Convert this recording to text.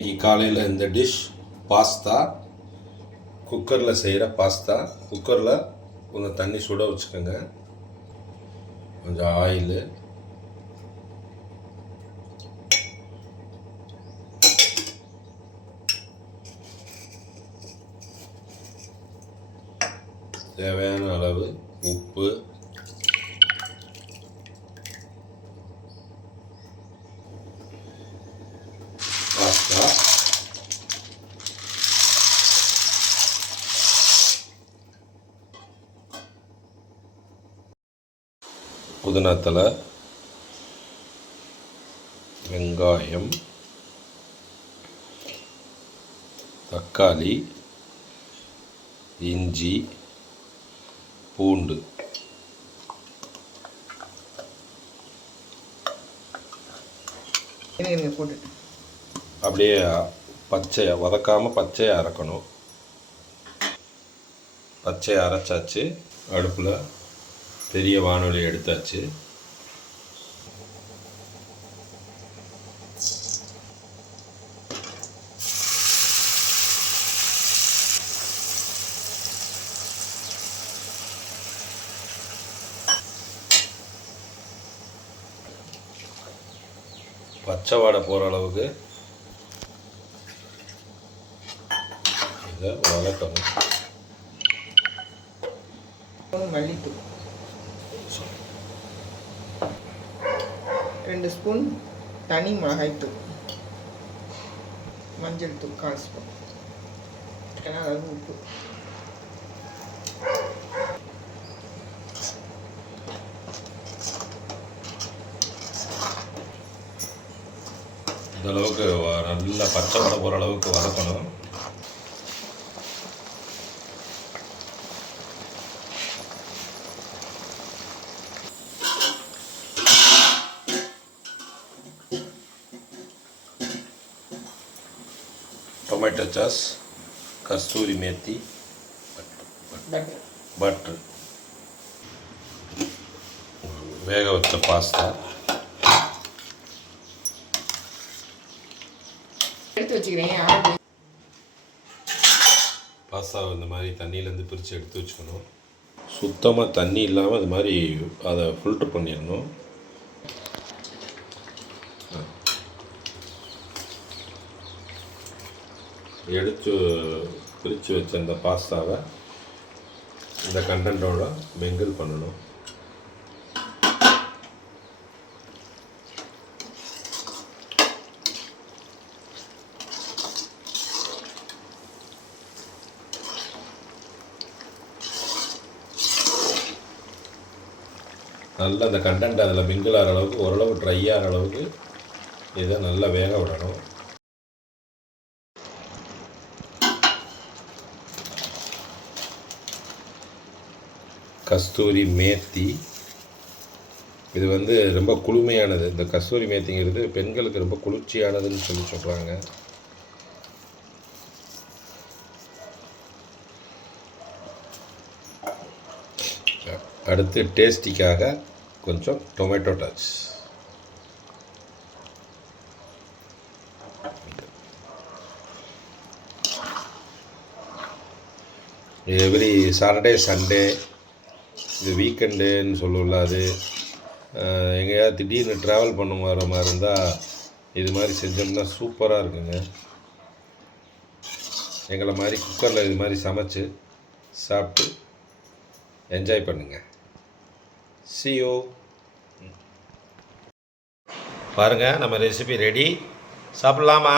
இன்னைக்கு காலையில் இந்த டிஷ் பாஸ்தா குக்கரில் செய்கிற பாஸ்தா குக்கரில் கொஞ்சம் தண்ணி சுட வச்சுக்கோங்க. கொஞ்சம் ஆயிலு தேவையான அளவு உப்பு பாஸ்தா புதினாத்தலை வெங்காயம் தக்காளி இஞ்சி பூண்டு. அப்படியே பச்சையை வதக்காமல் பச்சையை அரைக்கணும். பச்சையை அரைச்சாச்சு. அடுப்பில் பெரிய வானொலி எடுத்தாச்சு. பச்சை வாடை போகிற அளவுக்கு இதை வளர்க்கணும். மல்லித்தூள். ரெண்டு ஸ்பூன் தனி மிளகாய்த்தூள் மஞ்சள் தூள் கால் ஸ்பூன். ஏன்னா அதாவது உப்பு. இந்த அளவுக்கு நல்லா பச்சை வடை போகிற அளவுக்கு வதக்கணும். Tomato sauce kasuri methi butter butter வேக வச்ச பாஸ்தா எடுத்து வச்சுக்கிறேன் ஆறு பாஸ்தாவை இந்த மாதிரி தண்ணியிலேருந்து பிரித்து எடுத்து வச்சுக்கணும். சுத்தமாக தண்ணி இல்லாமல் இது மாதிரி அதை ஃபில்ட்ரு பண்ணிடணும். எடுத்து பிரித்து வச்ச இந்த பாஸ்தாவை இந்த கண்டென்ட்டோட மிங்கிள் பண்ணணும். நல்லா அந்த கண்டென்ட் அதில் மிங்கிள் ஆகிற அளவுக்கு ஓரளவு ட்ரை ஆகிற அளவுக்கு இதை நல்லா வேக விடணும். கஸ்தூரி மேத்தி. இது வந்து ரொம்ப குளுமையானது. இந்த கஸ்தூரி மேத்திங்கிறது பெண்களுக்கு ரொம்ப குளிர்ச்சியானதுன்னு சொல்லி சொல்கிறாங்க அடுத்து டேஸ்டிக்காக கொஞ்சம் tomato touch. Every Saturday Sunday இது வீக்கெண்டுன்னு சொல்லல அது. எங்கேயாவது திடீர்னு ட்ராவல் பண்ண வர மாதிரி இருந்தால் இது மாதிரி செஞ்சோம்னா சூப்பராக இருக்குங்க. எங்களை மாதிரி குக்கரில் இது மாதிரி சமைச்சு சாப்பிட்டு என்ஜாய் பண்ணுங்கள் சியோ பாருங்கள் நம்ம ரெசிபி ரெடி சாப்பிட்லாமா?